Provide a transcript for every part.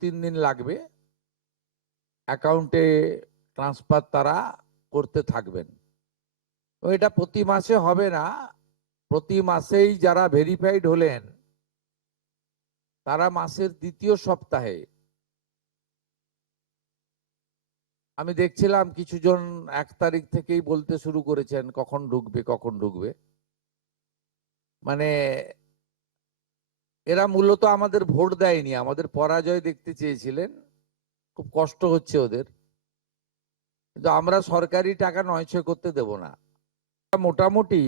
3 দিন লাগবে অ্যাকাউন্টে ট্রান্সফার তারা করতে থাকবেন। এটা প্রতি মাসে হবে না, প্রতি মাসেই যারা ভেরিফাইড হলেন তারা মাসের দ্বিতীয় সপ্তাহে, আমি দেখছিলাম কিছুজন 1 তারিখ থেকেই বলতে শুরু করেছেন কখন ঢুকবে কখন ঢুকবে। মানে এরা মূলত আমাদের ভোট দেয়নি, আমাদের পরাজয় দেখতে চেয়েছিলেন। খুব কষ্ট হচ্ছে ওদের, কিন্তু আমরা সরকারি টাকা নয়ছয় করতে দেব না। মোটামুটি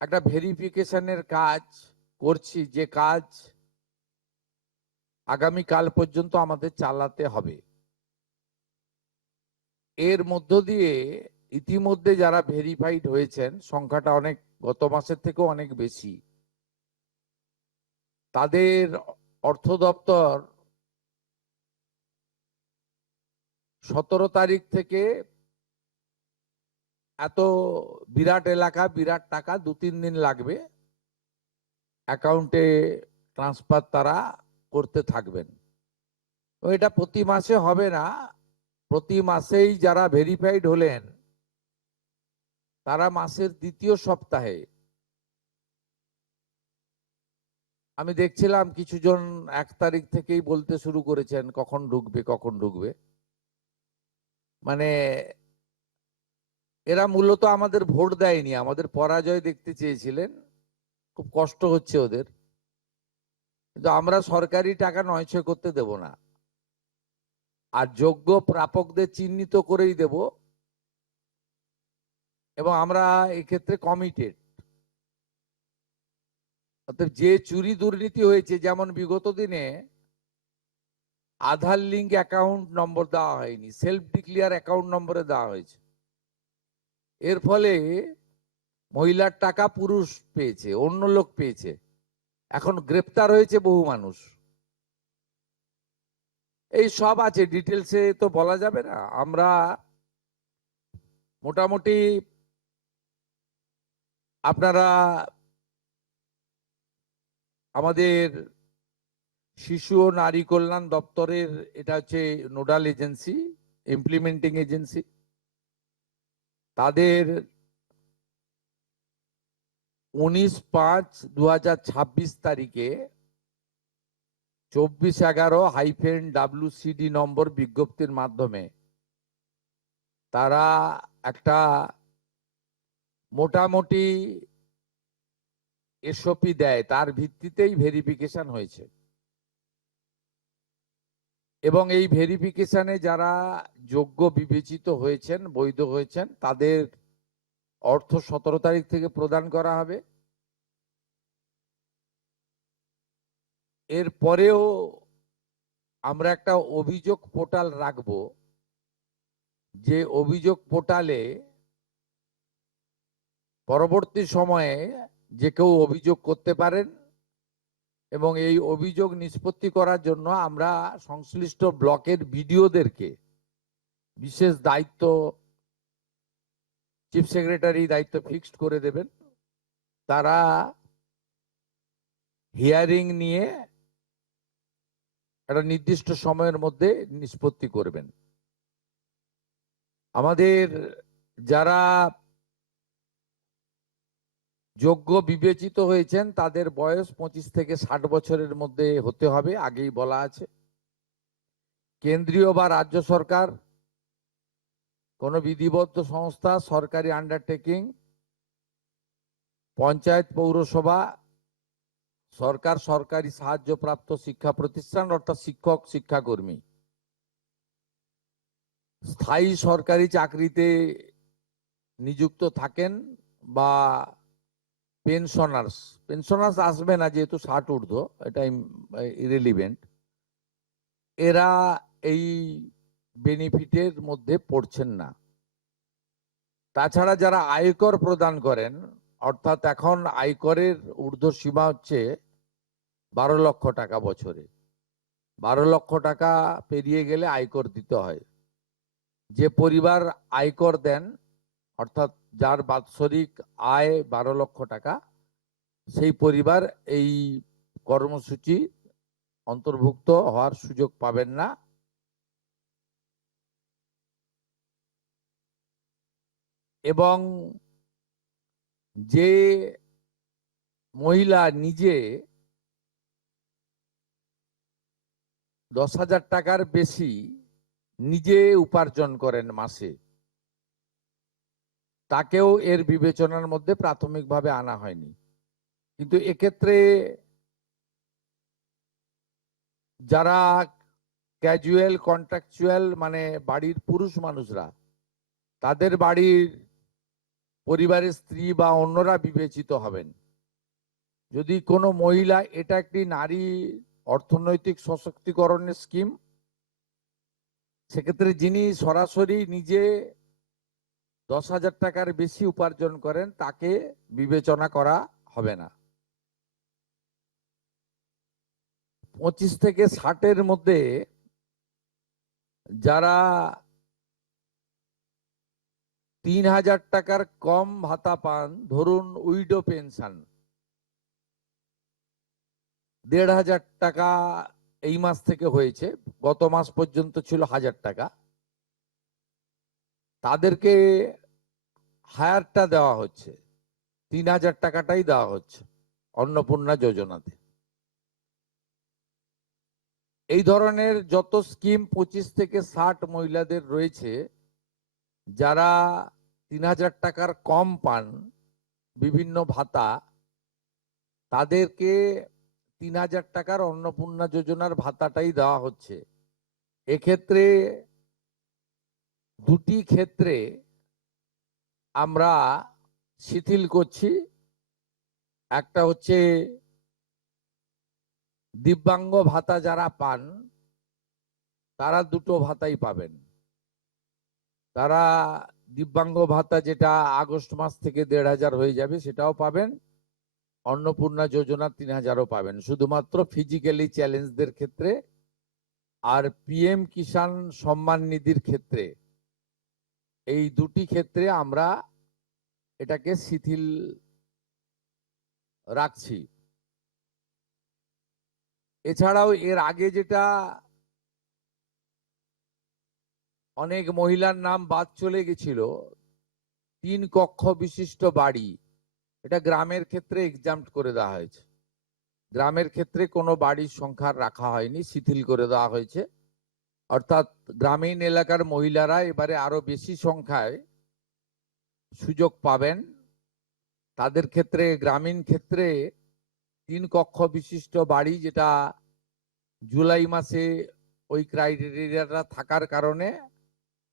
একটা ভেরিফিকেশনের কাজ করছি, যে কাজ আগামী কাল পর্যন্ত আমাদের চালাতে হবে। এর মধ্য দিয়ে ইতিমধ্যে যারা ভেরিফাইড হয়েছেন সংখ্যাটা অনেক, গত মাসের থেকেও অনেক বেশি, তাদের অর্থ দপ্তর 17 তারিখ থেকে এত বিরাট এলাকা বিরাট টাকা 2-3 দিন লাগবে অ্যাকাউন্টে ট্রান্সফার তারা করতে থাকবেন। এটা প্রতি মাসে হবে না, প্রতি মাসেই যারা ভেরিফাইড হলেন তারা মাসের দ্বিতীয় সপ্তাহে, আমি দেখছিলাম কিছুজন 1 তারিখ থেকেই বলতে শুরু করেছেন কখন ঢুকবে কখন ঢুকবে। মানে এরা মূলত আমাদের ভোট দেয়নি, আমাদের পরাজয় দেখতে চেয়েছিলেন। খুব কষ্ট হচ্ছে ওদের, কিন্তু আমরা সরকারি টাকা নয়ছয় করতে দেব না, আর যোগ্য প্রাপকদের চিহ্নিত করেই দেব। এবং আমরা এক্ষেত্রে কমিটেড। অর্থাৎ যে চুরি দুর্নীতি হয়েছে, যেমন বিগত দিনে আধার লিঙ্ক অ্যাকাউন্ট নম্বর দেওয়া হয়নি, সেলফ ডিক্লিয়ার অ্যাকাউন্ট নম্বরে দেওয়া হয়েছে। এর ফলে মহিলার টাকা পুরুষ পেয়েছে, অন্য লোক পেয়েছে, এখন গ্রেপ্তার হয়েছে বহু মানুষ। এই সব আছে, ডিটেলসে তো বলা যাবে না। আমরা মোটামুটি, আপনারা আমাদের শিশু ও নারী কল্যাণ দপ্তরের, এটা হচ্ছে নোডাল এজেন্সি, ইমপ্লিমেন্টিং এজেন্সি, তাদের 19/5/2026 তারিখে 2411-WCD নম্বর বিজ্ঞপ্তির মাধ্যমে তারা একটা মোটামুটি এসওপি দেয়, তার ভিত্তিতেই ভেরিফিকেশন হয়েছে। এবং এই ভেরিফিকেশনে যারা যোগ্য বিবেচিত হয়েছেন, বৈধ হয়েছেন, তাদের অর্থ 17 তারিখ থেকে প্রদান করা হবে। এর পরেও আমরা একটা অভিযোগ পোর্টাল রাখব, যে অভিযোগ পোর্টালে পরবর্তী সময়ে যে কেউ অভিযোগ করতে পারেন, এবং এই অভিযোগ নিষ্পত্তি করার জন্য আমরা সংশ্লিষ্ট ব্লকের বিডিওদেরকে বিশেষ দায়িত্ব, চিফ সেক্রেটারি দায়িত্ব ফিক্সড করে দেবেন। তারা হিয়ারিং নিয়ে একটা নির্দিষ্ট সময়ের মধ্যে নিষ্পত্তি করবেন। আমাদের যারা যোগ্য বিবেচিত হয়েছেন তাদের বয়স 25 থেকে 60 বছরের মধ্যে হতে হবে, আগেই বলা আছে। কেন্দ্রীয় বা রাজ্য সরকার, কোনো বিধিবদ্ধ সংস্থা, সরকারি আন্ডারটেকিং, পঞ্চায়েত, পৌরসভা, সরকার, সরকারি সাহায্যপ্রাপ্ত শিক্ষা প্রতিষ্ঠান অর্থাৎ শিক্ষক শিক্ষাকর্মী, স্থায়ী সরকারি চাকরিতে নিযুক্ত থাকেন, বা পেনশনার্স আসবে না যেহেতু 60 ঊর্ধ্ব, এটা ইরেলিভেন্ট। এরা এই বেনিফিটের মধ্যে পড়ছেন না। তাছাড়া যারা আয়কর প্রদান করেন, অর্থাৎ এখন আয়করের ঊর্ধ্বসীমা হচ্ছে 12 লক্ষ টাকা বছরে। 12 লক্ষ টাকা পেরিয়ে গেলে আয়কর দিতে হয়। যে পরিবার আয়কর দেন, অর্থাৎ যার বাৎসরিক আয় 12 লক্ষ টাকা, সেই পরিবার এই কর্মসূচি অন্তর্ভুক্ত হওয়ার সুযোগ পাবেন না। এবং যে মহিলা নিজে 10,000 টাকার বেশি নিজে উপার্জন করেন মাসে, তাকেও এর বিবেচনার মধ্যে প্রাথমিকভাবে আনা হয়নি। কিন্তু এক্ষেত্রে যারা ক্যাজুয়াল কন্ট্রাকচুয়াল মানে বাড়ির পুরুষ মানুষরা, তাদের বাড়ির পরিবারের স্ত্রী বা অন্যরা বিবেচিত হবেন। যদি কোনো মহিলা, এটা একটি নারী অর্থনৈতিক সশক্তিকরণের স্কিম, সেক্ষেত্রে যিনি সরাসরি নিজে 10,000 টাকার বেশি উপার্জন করেন তাকে বিবেচনা করা হবে না। 25 থেকে 60-এর মধ্যে যারা 3,000 টাকার কম ভাতা পান, ধরুন উইডো পেনশন 1,500 টাকা এই মাস থেকে হয়েছে, গত মাস পর্যন্ত ছিল 1,000 টাকা, তাদেরকে হায়ারটা দেওয়া হচ্ছে, 3,000 টাকাটাই দেওয়া হচ্ছে অন্নপূর্ণা যোজনাতে। এই ধরনের যত স্কিম 25 থেকে 60 মহিলাদের রয়েছে, যারা 3,000 টাকার কম পান বিভিন্ন ভাতা, তাদেরকে 3,000 টাকার অন্নপূর্ণা যোজনার ভাতাটাই দেওয়া হচ্ছে। এক্ষেত্রে দুটি ক্ষেত্রে আমরা শিথিল করছি। একটা হচ্ছে দিব্যাঙ্গ ভাতা যারা পান তারা দুটো ভাতাই পাবেন। তারা দিব্যাঙ্গ ভাতা যেটা আগস্ট মাস থেকে 1,500 হয়ে যাবে সেটাও পাবেন, অন্নপূর্ণা যোজনা 3,000ও পাবেন, শুধুমাত্র ফিজিক্যালি চ্যালেঞ্জদের ক্ষেত্রে। আর পিএম কিষাণ সম্মান নিধির ক্ষেত্রে, এই দুটি ক্ষেত্রে আমরা এটাকে শিথিল রাখছি। এছাড়াও এর আগে যেটা অনেক মহিলার নাম বাদ চলে গেছিল, 3 কক্ষ বিশিষ্ট বাড়ি, এটা গ্রামের ক্ষেত্রে এক্সাম্পট করে দেওয়া হয়েছে। গ্রামের ক্ষেত্রে কোনো বাড়ির সংখ্যা রাখা হয়নি, শিথিল করে দেওয়া হয়েছে। অর্থাৎ গ্রামীণ এলাকার মহিলারা এবারে আরো বেশি সংখ্যায় সুযোগ পাবেন। তাদের ক্ষেত্রে, গ্রামীণ ক্ষেত্রে 3 কক্ষ বিশিষ্ট বাড়ি, যেটা জুলাই মাসে ওই ক্রাইটেরিয়াটা থাকার কারণে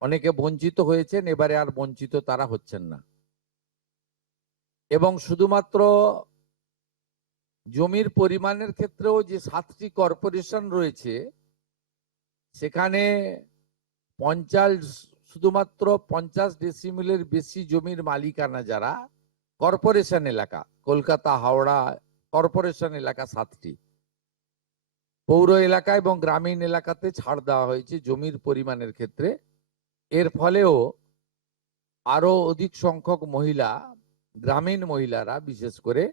অনেকে বঞ্চিত হয়েছেন, এবারে আর বঞ্চিত তারা হচ্ছেন না। এবং শুধুমাত্র জমির পরিমাণের ক্ষেত্রেও যে 7টি কর্পোরেশন রয়েছে, সেখানে শুধুমাত্র 50 ডেসিমেলের বেশি জমির মালিকানা যারা কর্পোরেশন এলাকা, কলকাতা হাওড়া কর্পোরেশন এলাকা 7টি, পৌর এলাকা এবং গ্রামীণ এলাকাতে ছাড় দেওয়া হয়েছে জমির পরিমাণের ক্ষেত্রে। এর ফলেও আরো অধিক সংখ্যক মহিলা, গ্রামীণ মহিলারা বিশেষ করে,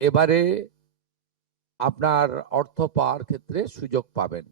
এবারে আপনার অর্থ পাওয়ার ক্ষেত্রে সুযোগ পাবেন।